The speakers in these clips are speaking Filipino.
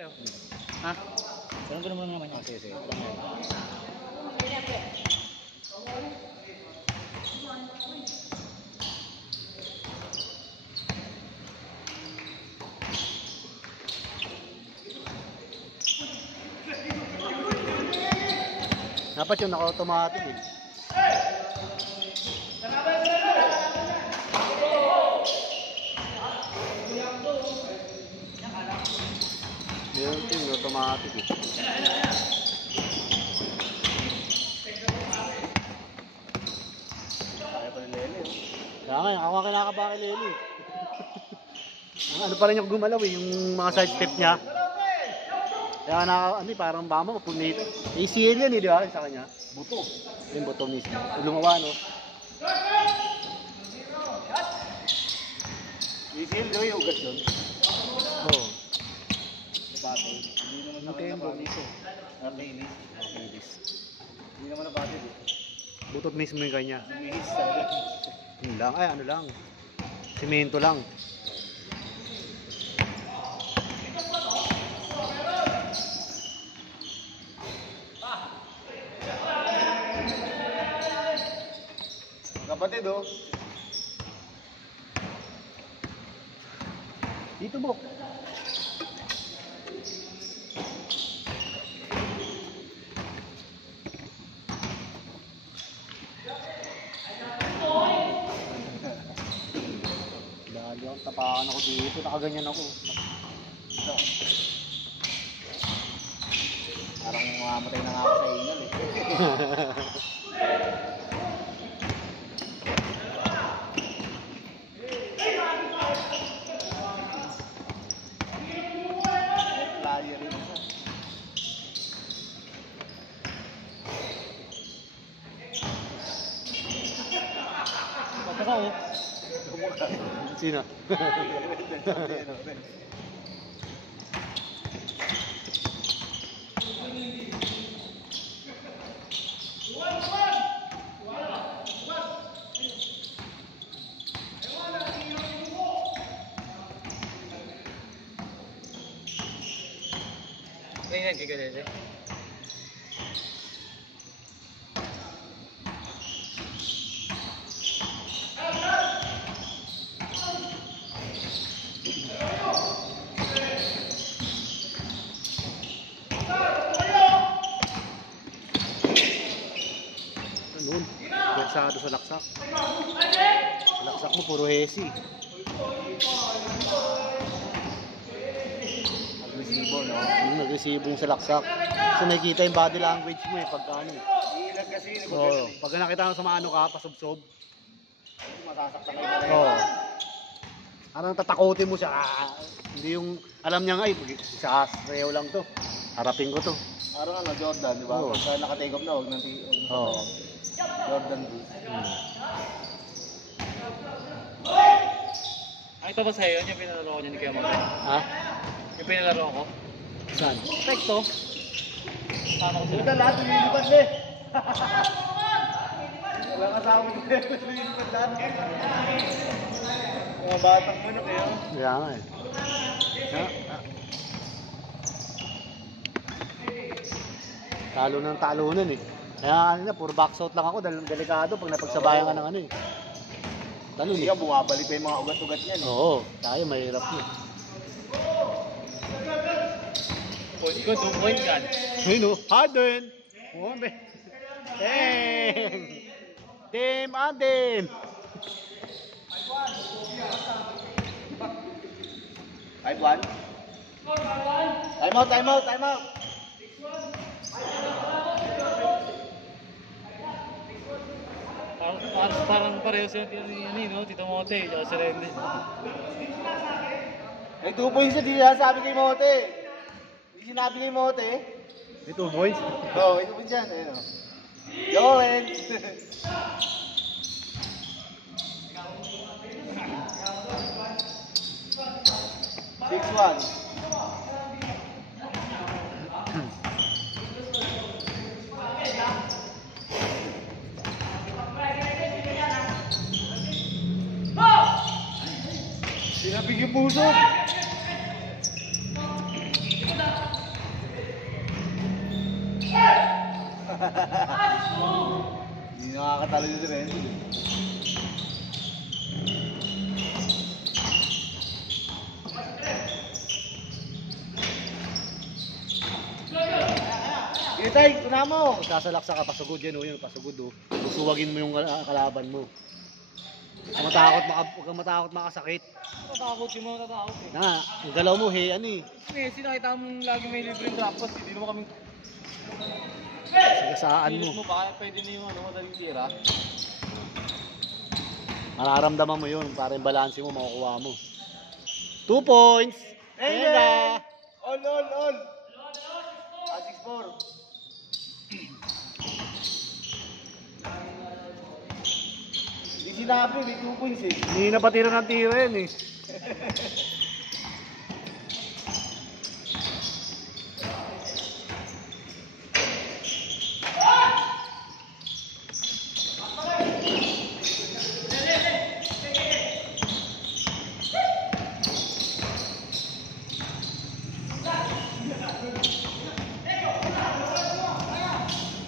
Ha? Ganun ko naman naman yun. Sige. Dapat yung naka-automatic eh. Meron ito yung automatic eh. Kaya pa ni Lele oh. Kaya nga, ako nga kinakaba kay Lele. Ano pa rin yung gumalaw eh, yung mga side step niya. Kaya parang bama mapunit. ACL yan eh, di ba? Sa kanya. Buto. Yung buto mismo. Lumawa, no? ACL daw yung ugat doon. Oo. Nabatay. Hindi naman nabatay dito. Nakinis. Hindi naman nabatay dito. Butot mismo yung kanya. Lumihis talaga. Yun lang. Ay, ano lang. Simento lang. Kapatid oh. Dito mo. Dahil yung tapakan ako dito, nakaganyan ako. Parang mamatay na nga ako sa inal eh. Sino? Ganyan kaya Noon, bersado sa laksak. Sa laksak mo, puro hesi. Agresibo, no? Agresibo yung sa laksak. So nakikita yung body language mo eh, pagka ano eh. Ilag kasi. Oo, pag nakita mo sa maano ka, pasubsob. Masasaktan kayo na rin. Oo. Parang tatakotin mo siya. Hindi yung, alam niya nga eh, sasayaw lang to. Harapin ko to. Parang ano, Jordan, di ba? Oo. Pagka naka-take off na, huwag nang Oo. Jordan boost. Ang ito ba sa'yo yun? Yung pinalaro ko niya ni Kuya Mabay? Ha? Yung pinalaro ko? Saan? Tekto. Paano ko sila? Ito lahat, lumilipad na eh. Wala kasama ko na lumilipad lahat. Mga batang manok eh. Kaya nga eh. Talo ng talunan eh. Kaya kanina, puro box out lang ako dahil delikado pag napagsabayan ka ng ano eh. Talon Hindi eh. ka, bumabalik pa yung mga ugat-ugat yan. Oo, tayo mahirap yun. Pwede ko 2-point gun. Ayun o, Harden! Umbe! Damn! Damn, Harden! 5-1? Time out, time out, time out! Parang pareho sila no? Tito Mote, tsaka si Randy. May 2 points na, di sabi kay Mote. Hindi sinabi kay Mote. May 2 boys. Oo, may 2 points yan. Ayun o. Joel! 6-1. Sinabig yung puso. Tatalo nyo si Renzo. Itay, tuna mo! Kung sasalaksa ka, pasugod yan o yun, pasugod o. Susuwagin mo yung kalaban mo. Huwag kang matakot makasakit. Tatakot yung mga tatakot eh. Na, ang galaw mo, hey, ano eh. Messi, nakita mong lagi may libreng drop pass. Hindi naman kami... Sagasaan mo. Pilit mo, baka pwede na yung madaling tira. Mararamdaman mo yun, para yung balanse mo, makukuha mo. 2 points! Pega! All! 6-4. Di sinabi, may 2 points eh. Hindi na pa tira ng tira yan eh.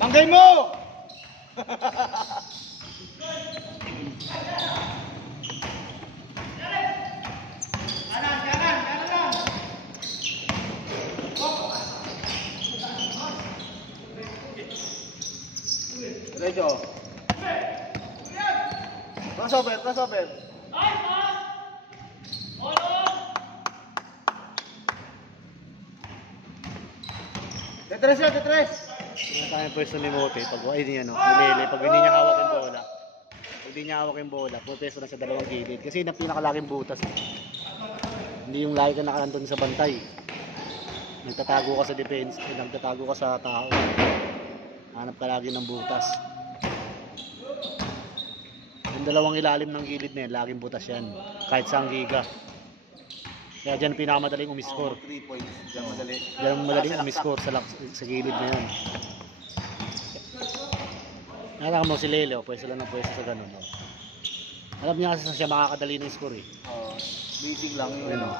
Tanggay mo! Diretso. Crossover. Tetres. Kung tayo pwesto ni Mote, pag ni Lele, pag hindi niya hawak yung bola. Pag hindi niya hawak yung bola, pwesto na sa dalawang gilid. Kasi yun ang pinakalaking butas eh. Hindi yung lagi ka nakalandon sa bantay. Nagtatago ka sa defense, nagtatago ka sa tao. Hanap ka lagi ng butas. Yung dalawang ilalim ng gilid na yan, laging butas yan. Kahit sa giga. Kaya dyan pinakamadaling umiscore. 3 points. Diyan madali. Dyan madaling umiscore sa gilid na yan. Nakita mo si Lele, pwesto lang ng pwesto sa ganun. Oh. Alam niya kasi siya makakadali ng score eh. Basic lang yun. Ano?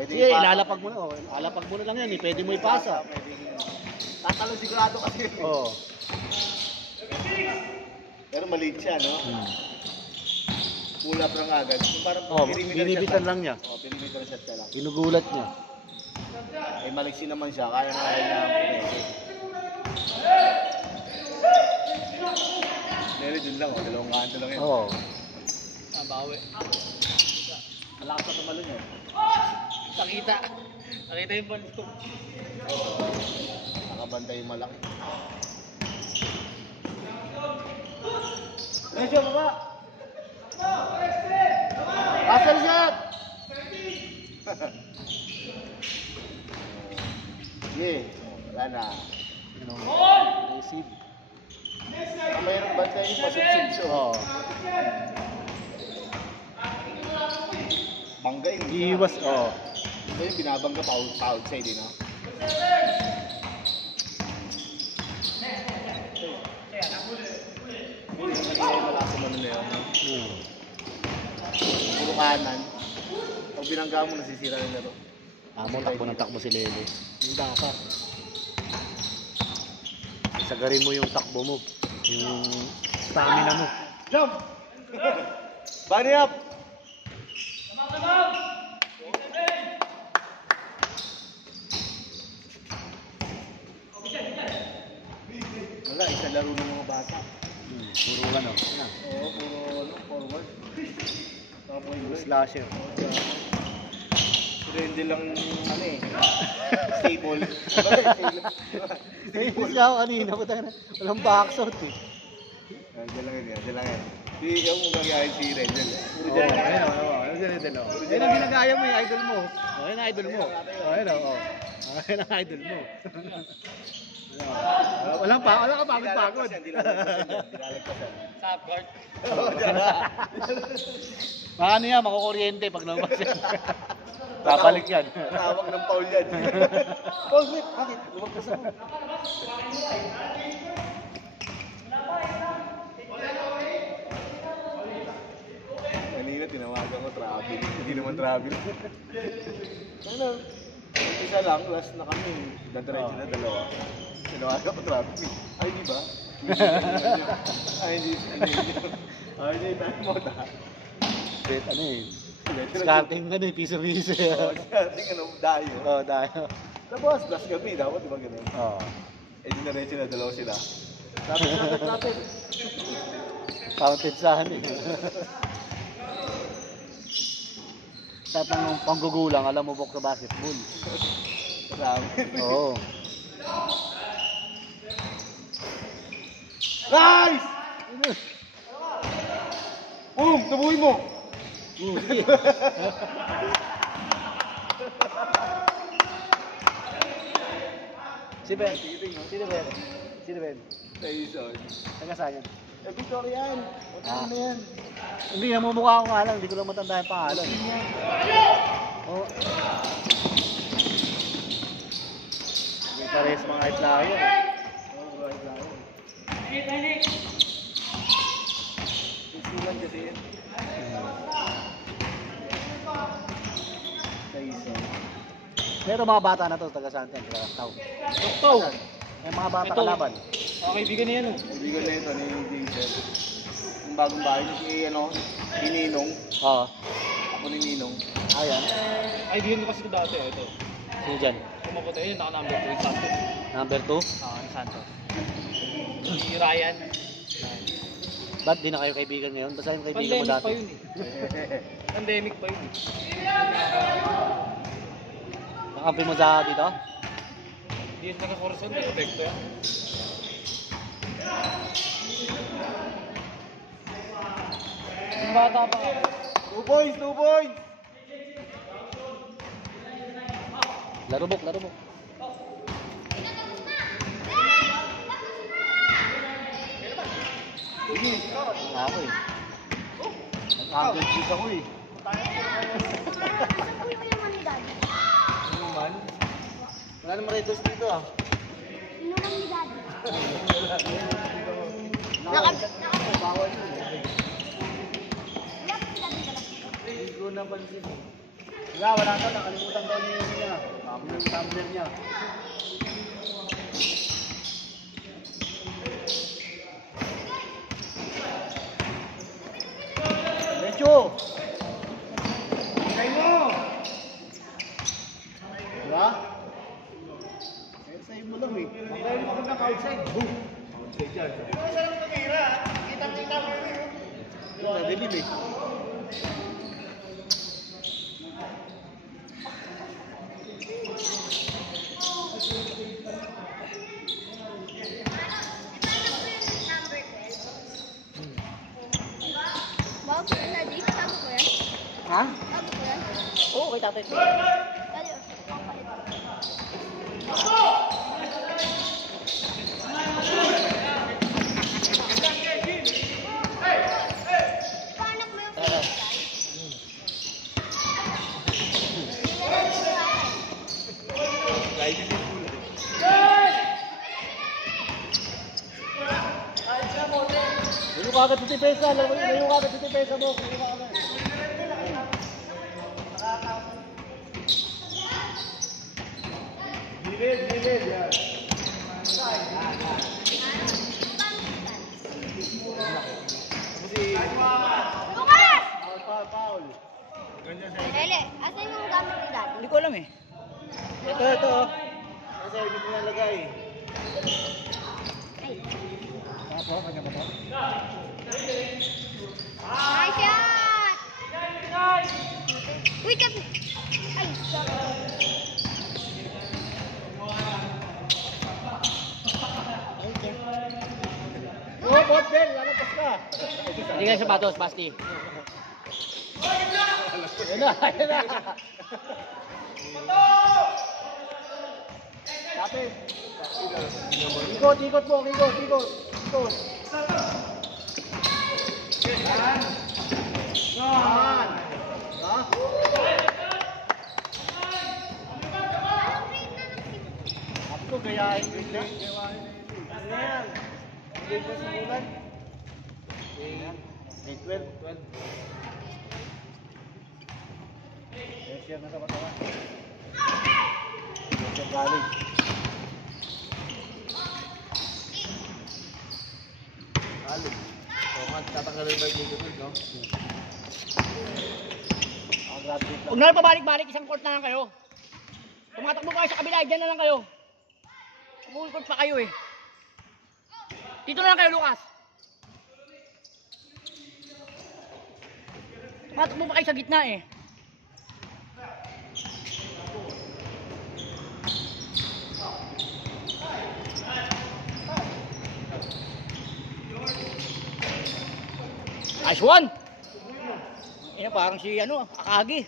Pwede Sige, ilalapag mo na. Oh. Ilalapag mo na lang yan eh. Pwede mo ipasa. Tatalo sigurado kasi. Oo. Pero maliit siya, no? Pull up lang agad. Yung parang Binibitan lang niya. perimeter shot ka lang. Ginugulat niya. Eh, maliksi naman siya. Kaya niya pinese. Nere, dun lang. Dalawang kanto lang yun. Oo. Bawi. Malakas na tumalon yun. Nakita yung ball ko. Nakabantay yung malaki. Medyo, baba! Hustle shot! Sige, wala na. Receive. Mayroong bantay yung pasubsubso. Oo. Bangga yung Iwas. Oo. Ito yung binabangga pa outside, no? Malakas naman nila yun, no? Puro kanan. Pag binangga mo, nasisira yung laro. Takbo ng takbo si Lele. Yung dapat. Sagarin mo yung takbo mo. Yung stamina mo. Jump! Bunny up! Wala, isang laro ng mga bata. Puro ano. Yan. Oo, puro forward. Tapos Slasher. Hindi lang stable. Eh, siya ako kanina. Walang backshot eh. Diyan lang yan. Yung gagayahin si Rendel. Puro dyan. Ayun ang ginagaya mo yung idol mo. Ayun ang idol mo. Ayun ang idol mo. Walang ka pagod. Hindi lalagpasan. Top guard. Ano yan, makukuryente pag lumabas yan. Babalik yan. Tawag ng foul yan. Foul, wait. Bakit? Lumagpas ako. Kanina tinawagan ko travel. Hindi naman travel. Ano? Isa lang, last na kami. Dadiretso na dalawa. Sinawaga ko traffic. Ay, di ba? Ay, hindi. Ay, hindi. Time out ha. Bet, ano eh. Starting ano eh, piso-piso. Starting ano, dayo. Oo, dahil. Tapos, last kami. Dapat, di ba ganun? Oo. Eh, diniretso na dalawa sila. Traffic. Counted sa ano eh. Sa panggugulang, alam mo bok sa basketball. Grabe. Oo. Nice! Boom! Tabuhin mo! Si Ben. Sino Ben? Sino Ben? Tyson. Taga saan yan? Eh, Victorian. Ah. Ano yan? Hindi, namumukha ko nga lang. Hindi ko lang matanda yung pangalan. Oo. Hindi pares mga itlaya. Oo, right lang. Susulan kasi yan. Tyson. Pero mga bata na to, taga saan yan? Taga Tao. Doktaw! May mga bata Ito. kalaban. Kaibigan niya yan oh. Kaibigan na ito ni Jason. Yung bagong bahay ni ni Ninong. Oo. Ako ni Ninong. Ayan. Kaibigan ko kasi ito dati. Ito. Sino dyan? Kumakuta yun. Naka-number 2 yung Santos. Number 2? Yung Santos. Si Ryan. Ba't di na kayo kaibigan ngayon? Basta yung kaibigan mo Pandemic dati. pa yun eh. Pandemic pa yun eh. Nakampi mo sa dito? Hindi yun naka-Corazon. Perfecto yan. Yung bata pa ka. 2 points! 2 points! Larubok, larubok. Ako eh. Nag-angle shoot ako eh. Ano man? Wala namang red doors dito ah. Bawal yun eh. Hindi ko napansin eh. Wala ka. Nakalimutan daw niya yun niya. Tumbler niya. Lecho! Kay mo! Diba? Save mo lang eh. Magayon mo kung outside. Boom! Outside dyan. Kita-kita mo yun eh. Nadilim eh. Ha? Oo, kay tatay. Layo ka agad sa tipesa. Layo ka agad sa tipesa mo. Layo ka agad. Gilid, yan. Foul. Lele, asan yung gamit ni Dad? Hindi ko alam eh. Ito. Nasa ibig mo nalagay. Ay, Apo, kanya ba ito? nice shot! Uy, kapi! Ay, sorry. Oh, Bob Ben, lalabas ka. Hindi ka sapatos, Basti. Yan na. Kapit. Ikot mo, ikot. Yan. Ha? Ako gayahin ko din. Ano yan? Hindi ko simulan. Ayan. 12. Share na sa katawan. College. College. So, tatanggalin ba yung YouTube, no? Graduate lang. Huwag na lang pabalik-balik, isang court na lang kayo. Tumatakbo kayo sa kabila, dyan na lang kayo. Full court pa kayo eh. Dito na lang kayo, Lucas. Tumatakbo pa kayo sa gitna eh. Nice one! Ina parang si ano, Akagi.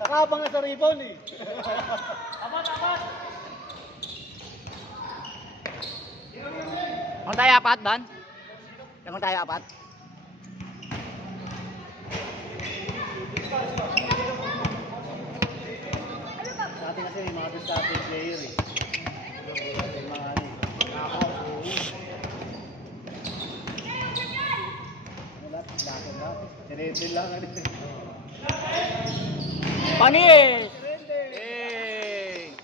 Nakabang na sa rebound eh. Ang tayo apat, Ban? Ang tayo apat? Dati kasi may mga starting player eh. May mga ano eh. Wala. Sinendel lang ano eh. Panis! Hey!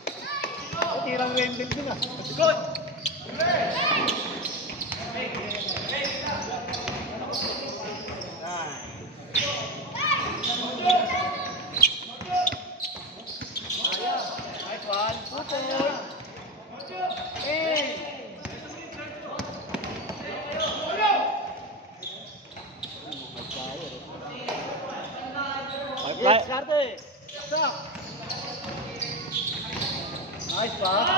Tirang Wendell din ah. Good! Nice one. Putol. Hey! Yes, Karte. Stop. Nice pass.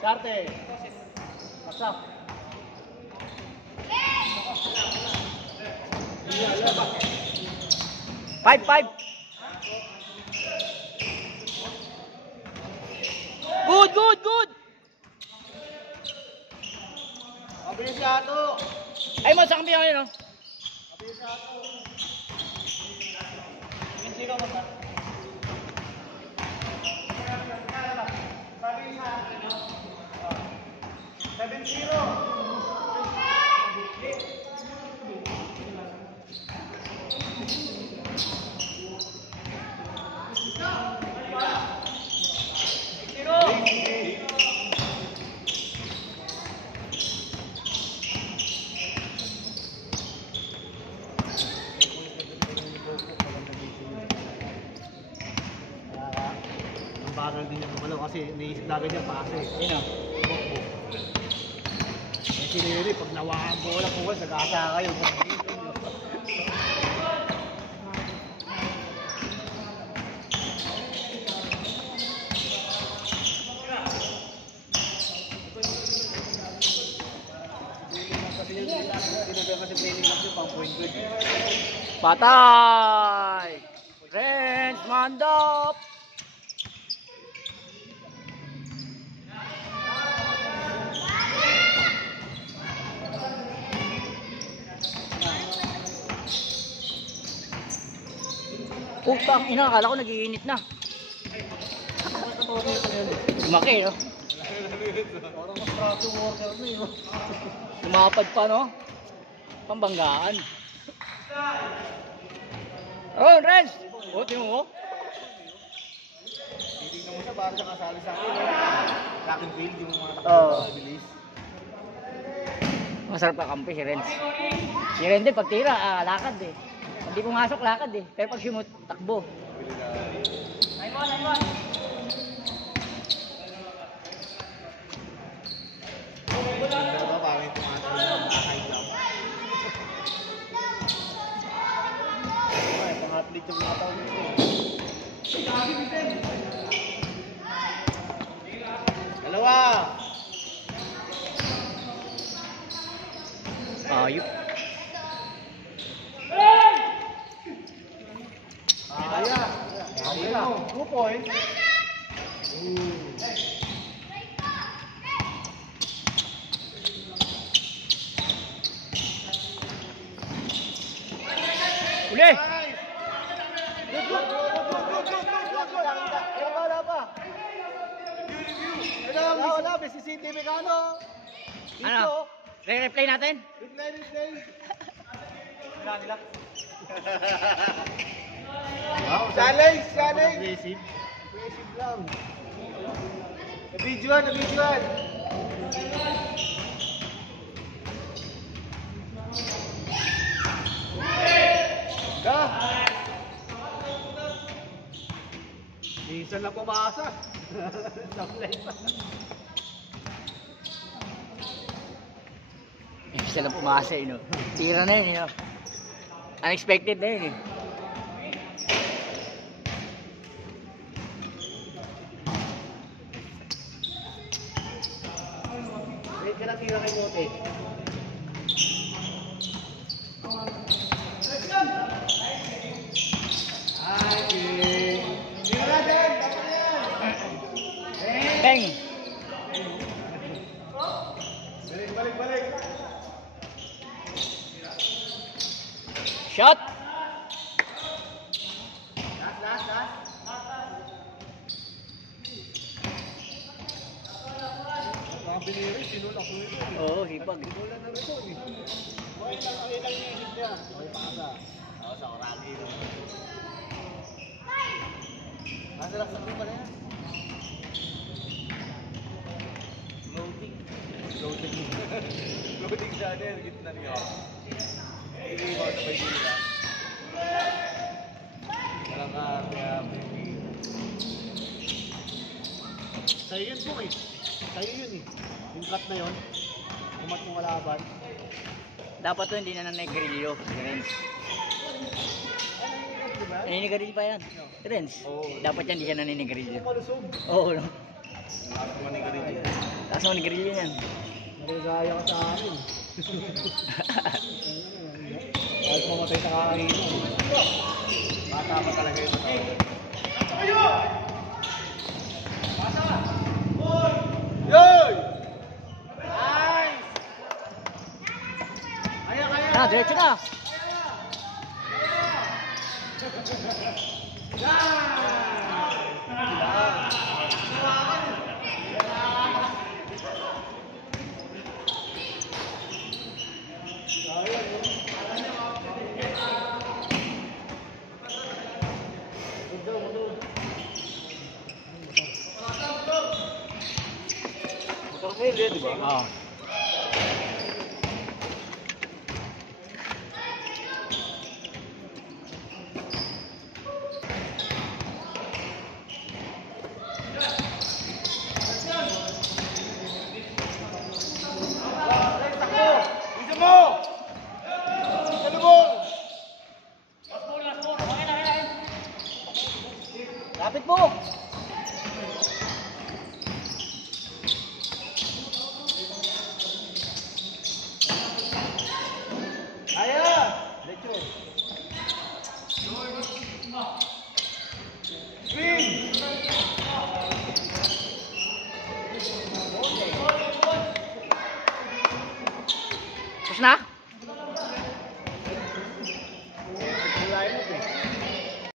Karte. Pasok. Five. Good! Mabilis ka to. Ay mo, sa kampiyan yun, no? Mabilis ka to. Hindi ka ba? Sabi sa akin, no? 7-0. Ang bagal din niya gumalaw kasi iniisip na ganyan pa kasi. Sino? Eh si Neri, pag nawakan bola po sa gasa kayo. Patay! Renz, mandop! Putang ina, akala ko nagiinit na. Lumaki, no? Parang mas prato water na yun. Lumapad pa, no? Pambanggaan. Oh, Renz! Oh, tingnan mo. Titignan mo siya parang siya kasali sa akin. Track and field yung mga Oo. bilis. Masarap ka kampi si Renz. Si Renz din, pag tira, lakad eh. Hindi pumasok, lakad eh. Pero pag sumut, takbo. Pero ba parang yung tumatawag ng kahit lang. Ay, pang-athlete yung mga tawag nito. Dalawa! Ayup. Kaya! 2 points. Uli! Wala pa. Wala, may CCTV ka ano? Ano? Re-replay natin? Replay. Challenge! Aggressive lang. Nabidyoan! Minsan lang pumasa. Supply pa. Isa lang pumasa no? Tira na yun, Unexpected na yun, Wait ka na tira kay Mote. Bang! Balik! Shot! Mga biniri, sinulak ko ito. Oo, sipag. Sinulan na rin ito. Okay lang yung isip niya. Okay, pasa. Oo, sa orali. Masalak sa pa na yan. Loading siya din, gitna niya. Hindi ko sa may dila. Walang kaya Sa'yo yun po eh. Sa'yo yun eh. Yung cut na yun. Kumat mong kalaban. Dapat to hindi na nanay-grilyo. Renz. Naninigarilyo pa yan. Renz. Dapat yan hindi siya naninigarilyo. Malusog. Oo, no? Ako manigarin dyan. Kaso naninigarilyo yan. Nagagaya ka sa akin. Kahit mamatay sa kakarino. Bata pa talaga yun. Yoy! Nice! Ah, diretso na. Motor fail eh, di ba? Oo.